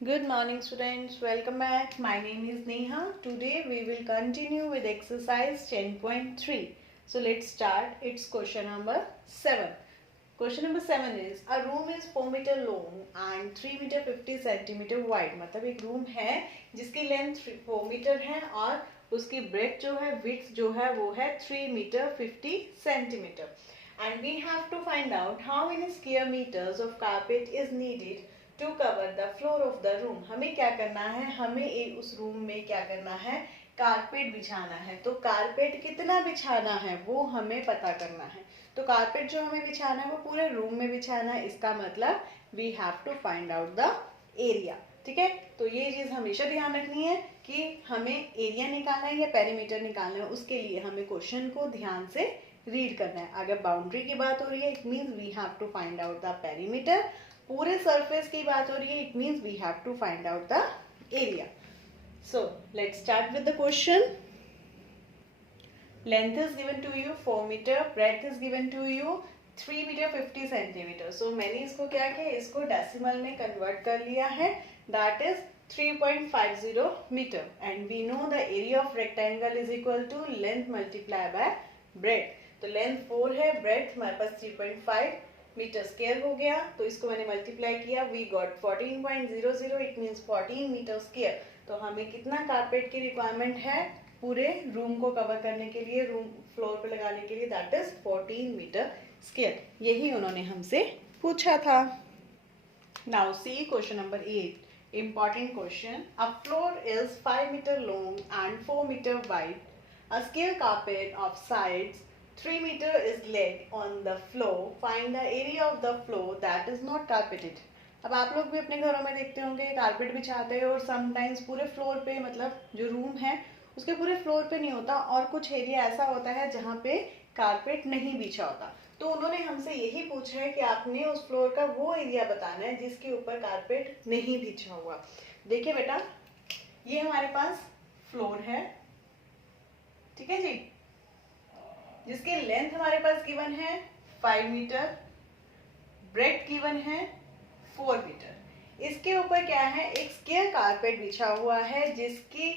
Good morning students, welcome back. My name is Neha. Today we will continue with exercise 10.3. So let's start. It's question number 7. Question number 7 is a room is 4 meter long and 3 meter 50 centimeter wide. मतलब एक room है जिसकी length 4 metre है और उसकी breath जो है width जो है वो है 3 metre 50 centimetre. And we have to find out how many square meters of carpet is needed to cover the floor of the room. हमें क्या करना है, हमें उस रूम में क्या करना है, कारपेट बिछाना है. तो कारपेट कितना बिछाना है वो हमें पता करना है. तो कारपेट जो हमें बिछाना है वो पूरे रूम में बिछाना है. इसका मतलब we have to find out the area. ठीक है, तो ये चीज हमेशा ध्यान रखनी है कि हमें एरिया निकालना है या पेरीमीटर निकालना है. उसके लिए हमें क्वेश्चन को ध्यान से रीड करना है. अगर बाउंड्री की बात हो रही है, it means we have to find out the perimeter. पूरे सरफेस की बात हो रही है, it means we have to find out the area. So let's start with the question. Length is given to you 4 metre, breadth is given to you 3 metre 50 centimetre. So मैंने इसको क्या किया, इसको डेसिमल में कन्वर्ट कर लिया है. That is 3.50 metre. And we know the area of rectangle is equal to length multiply by breadth. तो लेंथ 4 है, ब्रेथ हमारे पास 3.5 मीटर स्क्वायर हो गया. तो इसको मैंने मल्टीप्लाई किया, we got 14.00. It means 14 metre square. तो हमें कितना कारपेट की रिक्वायरमेंट है पूरे रूम को कवर करने के लिए, रूम फ्लोर पे लगाने के लिए, दैट इज 14 मीटर स्क्वायर. यही उन्होंने हमसे पूछा था. Now see question number 8. Important question. A floor is 5 meter long and 4 meter wide. A square carpet of sides 3 meter is laid on the floor. Find the area of the floor that is not carpeted. अब आप लोग भी अपने घरों में देखते होंगे carpet बिछाते हैं और समटाइम्स पूरे फ्लोर पे, मतलब जो रूम है उसके पूरे फ्लोर पे नहीं होता और कुछ एरिया ऐसा होता है जहाँ पे कारपेट नहीं बिछा होता. तो उन्होंने हमसे यही पूछा है कि आपने उस फ्लोर का वो एरिया बताना है जिसके ऊपर कारपेट नहीं बिछा हुआ. देखिए बेटा, ये हमारे पास फ्लोर है, ठीक है जी, जिसकी लेंथ हमारे पास गिवन है 5 मीटर, ब्रेथ गिवन है 4 मीटर. इसके ऊपर क्या है, एक स्क्वायर कारपेट बिछा हुआ है जिसकी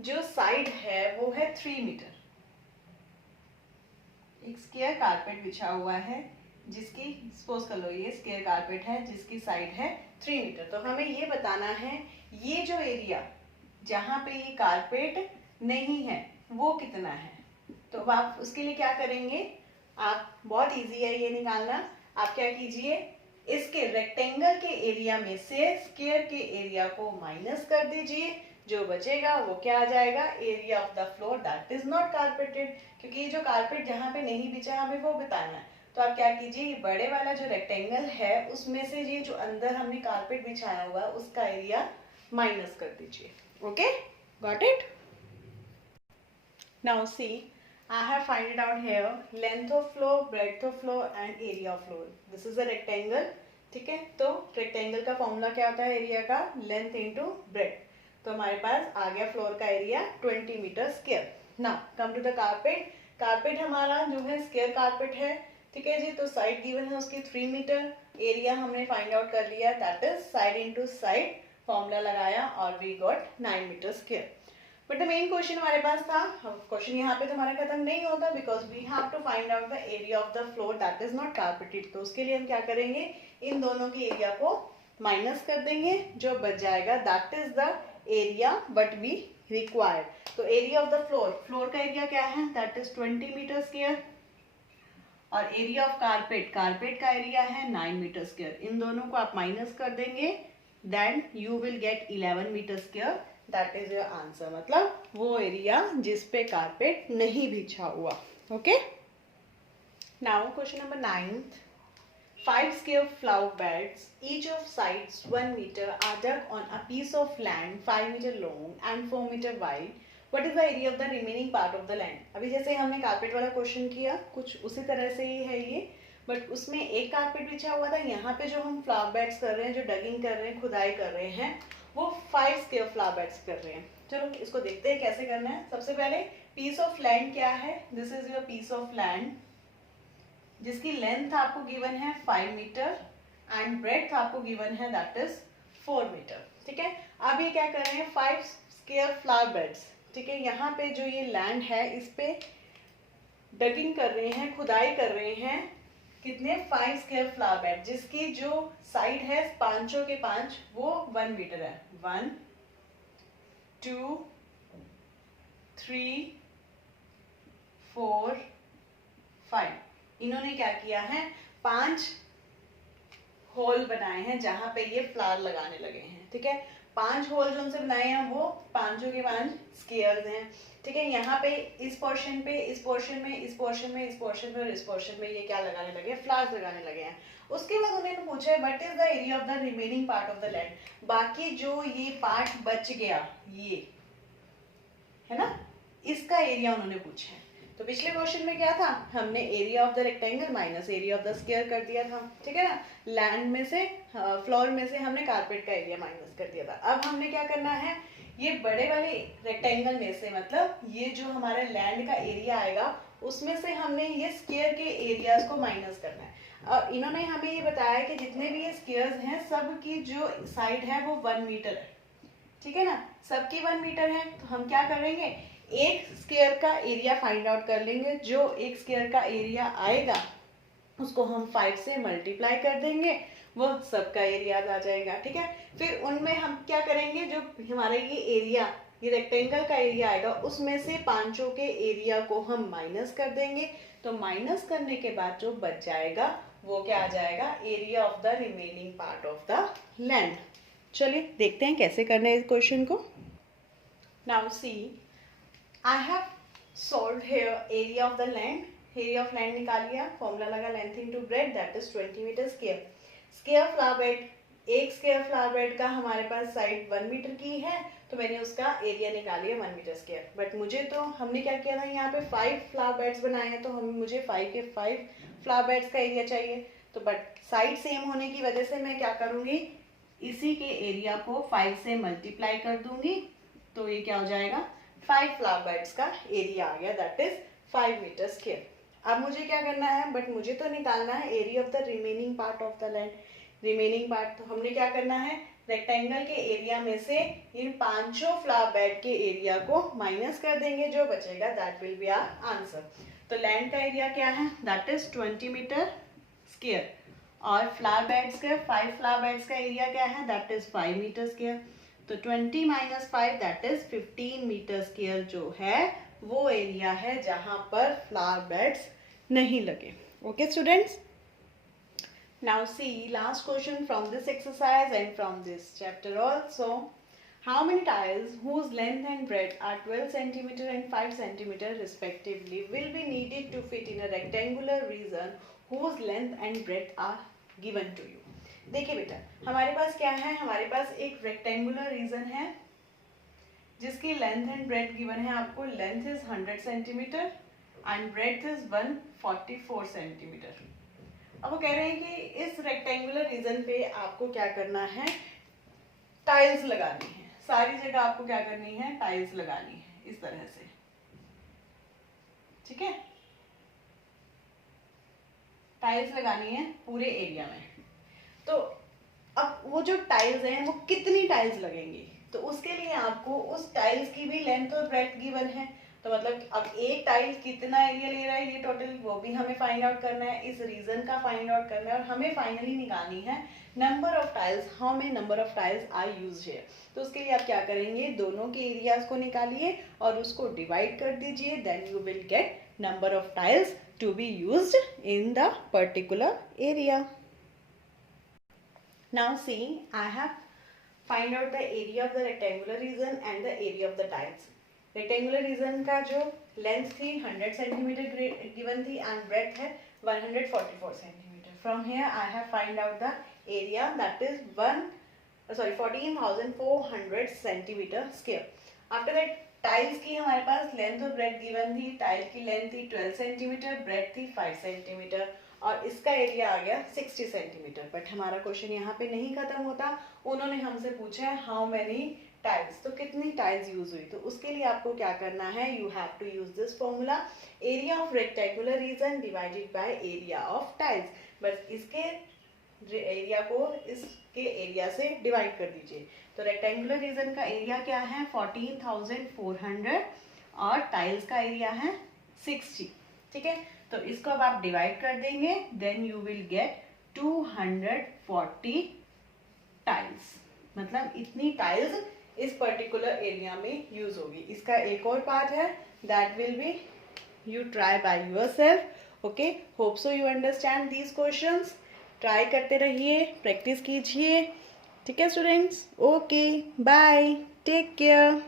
जो साइड है वो है 3 मीटर. एक स्क्वायर कारपेट बिछा हुआ है जिसकी, सपोज कर लो ये स्क्वायर कारपेट है जिसकी साइड है 3 मीटर. तो हमें ये बताना है ये जो एरिया जहां पे ये कारपेट नहीं है वो कितना है. तो आप उसके लिए क्या करेंगे, आप बहुत इजी है ये निकालना. आप क्या कीजिए, इसके रेक्टेंगल के एरिया में से स्क्वायर के एरिया को माइनस कर दीजिए. जो बचेगा वो क्या आ जाएगा, area of the floor that is not carpeted. क्योंकि ये जो कारपेट जहां पे नहीं बिछा हमें वो बताना है. तो आप क्या कीजिए, ये बड़े वाला जो रेक्टेंगल है उसमें से ये जो अंदर हमने कारपेट बिछाया हुआ है उसका एरिया माइनस कर दीजिए. Okay, got it. Now see, I have find it out here. Length of floor, breadth of floor and area of floor. This is a rectangle. ठीक है, तो रेक्टेंगल का फॉर्मूला क्या होता है एरिया का, लेंथ इंटू ब्रेथ. तो हमारे पास आ गया फ्लोर का area 20 metre square. Now come to the carpet. Carpet हमारा जो है स्क्वायर कारपेट है, ठीक है जी. तो साइड गिवन है उसकी 3 मीटर. एरिया हमने फाइंड आउट कर लिया, that is side into side, formula लगाया और we got 9 metre square. But the main question हमारे पास था, क्वेश्चन यहाँ पे तो हमारा खत्म नहीं होता because we have to find out the area of the floor that is not carpeted. तो उसके लिए हम क्या करेंगे, इन दोनों के एरिया को माइनस कर देंगे. जो बच जाएगा that is the area but we required. तो area of the floor, floor का एरिया क्या है, दैट इज 20 मीटर स्क्वायर. और एरिया ऑफ कारपेट, कारपेट का एरिया है 9 मीटर स्क्वायर. इन दोनों को आप माइनस कर देंगे, then you will get 11 metre square. That is your answer. मतलब वो एरिया जिस पे कारपेट नहीं बिछा हुआ. Okay, now question number 9. 5 square flower beds, each of sides 1 meter, are dug on a piece of land 5 meter long and 4 meter wide. What is the area of the remaining part of the land? अभी जैसे हमने carpet वाला question किया, कुछ उसी तरह से ही है ये. बट उसमें एक कारपेट बिछा हुआ था. यहाँ पे जो हम फ्लावर बेड्स कर रहे हैं, जो डगिंग कर रहे हैं, खुदाई कर रहे हैं, वो 5 स्क्वायर फ्लावर बेड्स कर रहे हैं. चलो इसको देखते हैं कैसे करना है. सबसे पहले पीस ऑफ लैंड क्या है, this is your piece of land जिसकी लेंथ आपको गिवन है 5 मीटर एंड ब्रेड्थ आपको गिवन है दैट इज 4 मीटर. ठीक है। अब ये क्या कर रहे हैं, 5 स्क्वायर फ्लावर बेड्स, ठीक है। यहाँ पे जो ये लैंड है इस पे डगिंग कर रहे हैं, खुदाई कर रहे हैं, कितने 5 स्क्वायर फ्लावर बेड, जिसकी जो साइड है पांचों के पांच वो 1 मीटर है। 1 2 3 4 5। इन्होंने क्या किया है, 5 होल बनाए हैं जहां पे ये फ्लावर लगाने लगे हैं, ठीक है। 5 होल जो उनसे बनाए हैं वो पांचों के 5 स्क्वायर्स हैं, ठीक है। यहाँ पे इस पोर्शन पे, इस पोर्शन में, इस पोर्शन में, इस पोर्शन में और इस पोर्शन में ये क्या लगाने लगे, फ्लावर्स लगाने लगे हैं। उसके बाद उन्होंने पूछा है what is the area of the remaining part of the land, बाकी जो ये पार्ट बच गया ये है ना, इसका एरिया उन्होंने पूछा है। तो पिछले क्वेश्चन में क्या था, हमने area of the rectangle minus area of the square कर दिया था, ठीक है ना। लैंड में से, फ्लोर में से हमने कारपेट का एरिया माइनस कर दिया था। अब हमने क्या करना है, ये बड़े वाले रेक्टेंगल में से, मतलब ये जो हमारे लैंड का एरिया आएगा उसमें से हमने ये स्क्वायर के एरियाज को माइनस करना है। अब इन्होंने हमें ये बताया कि जितने भी ये स्क्वायर्स हैं सब की जो साइड है वो 1 मीटर है, ठीक है ना, सबकी 1 मीटर है। तो हम क्या करेंगे, एक स्क्वायर का एरिया फाइंड आउट कर लेंगे, जो एक स्क्वायर का एरिया आएगा उसको हम 5 से मल्टीप्लाई कर देंगे, वो सबका एरिया आ जाएगा, ठीक है। फिर उनमें हम क्या करेंगे, जो हमारे ये एरिया, ये रेक्टेंगल का एरिया आएगा उसमें से पांचों के एरिया को हम माइनस कर देंगे। तो माइनस करने के बाद जो बच जाएगा वो क्या आ जाएगा, area of the remaining part of the land. चलिए देखते हैं कैसे करना है इस क्वेश्चन को। Now see, I have solved here area of the land. Area of land निकाल लिया, फॉर्मूला लगा length into breadth that is 20 metre square. Square flower bed, एक स्क्वायर फ्लावर बेड का हमारे पास साइड 1 मीटर की है, तो मैंने उसका एरिया निकाल लिया 1 मीटर स्क्वायर। बट मुझे तो, हमने क्या किया था, यहाँ पे 5 फ्लावर बेड्स बनाए हैं, तो मुझे 5 के 5 फ्लावर बेड्स का एरिया चाहिए। तो बट साइड सेम होने की वजह से मैं क्या करूंगी, इसी के एरिया को 5 से मल्टीप्लाई कर दूंगी, तो ये क्या हो जाएगा, 5 फ्लावर बेड्स का एरिया आ गया, दैट इज 5 मीटर स्क्वायर। अब मुझे क्या करना है, बट मुझे तो निकालना है area of the remaining part of the land. Remaining part, तो हमने क्या करना है, रेक्टेंगल के एरिया में से इन पांचों फ्लावर बेड के एरिया को माइनस कर देंगे, जो बचेगा that will be our answer. तो लैंड का एरिया क्या है, दैट इज 20 मीटर स्क्वायर, और फ्लावर बेड्स का, 5 फ्लावर बेड्स का एरिया क्या है, दैट इज 5 मीटर स्क्वायर। तो 20 minus 5 that is 15 metre square जो है वो एरिया है जहां पर फ्लावर बेड्स नहीं लगे। Okay students, now see last question from this exercise and from this chapter also. How many tiles whose length and breadth are 12 centimeter and 5 centimeter respectively will be needed to fit in a rectangular region whose length and breadth are given to you? देखिए बेटा, हमारे पास क्या है, हमारे पास एक rectangular reason है जिसकी length and breadth given है आपको। Length is 100 centimetre and breadth is 144 centimetre. अब वो कह रहे हैं कि इस रेक्टेंगुलर रीजन पे आपको क्या करना है, टाइल्स लगानी है। सारी जगह आपको क्या करनी है, टाइल्स लगानी है इस तरह से, ठीक है। टाइल्स लगानी है पूरे एरिया में। तो अब वो जो टाइल्स हैं वो कितनी टाइल्स लगेंगी, तो उसके लिए आपको उस टाइल्स की भी लेंथ और ब्रेड्थ गिवन है। तो मतलब अब एक टाइल कितना एरिया ले रहा है ये टोटल, वो भी हमें फाइंड आउट करना है, इस रीजन का फाइंड आउट करना है, और हमें फाइनली निकालनी है number of tiles, how many number of tiles are used here. तो उसके लिए आप क्या करेंगे, दोनों के एरियाज को निकालिए और उसको डिवाइड कर दीजिए, then you will get number of tiles to be used in the particular area. Now see, I have find out the area of the rectangular region and the area of the tiles. Rectangular region का जो length थी 100 centimeter given थी and breadth है 144 centimeter. From here I have find out the area that is 14,400 centimeter square. After that tiles की हमारे पास length और bread given थी। Tile की लेंथ थी 12 सेंटीमीटर, ब्रेड थी 5 सेंटीमीटर और इसका एरिया आ गया 60 सेंटीमीटर। बट हमारा क्वेश्चन यहाँ पे नहीं खत्म होता, उन्होंने हमसे पूछा है हाउ मेनी टाइल्स, तो कितनी टाइल्स यूज हुई। तो उसके लिए आपको क्या करना है, you have to use this formula, area of rectangular region divided by area of tiles. बस इसके एरिया को इसके एरिया से डिवाइड कर दीजिए। तो रेक्टेंगुलर रीजन का एरिया क्या है 14,400 और टाइल्स का एरिया है 60। ठीक है, तो इसको अब आप डिवाइड कर देंगे, then you will get 240 tiles. मतलब इतनी टाइल्स इस पर्टिकुलर एरिया में यूज होगी। इसका एक और पार्ट है, that will B you try by yourself. Okay, hope so you understand these questions. Try करते रहिए, प्रैक्टिस कीजिए। ठीक है students, okay bye, take care.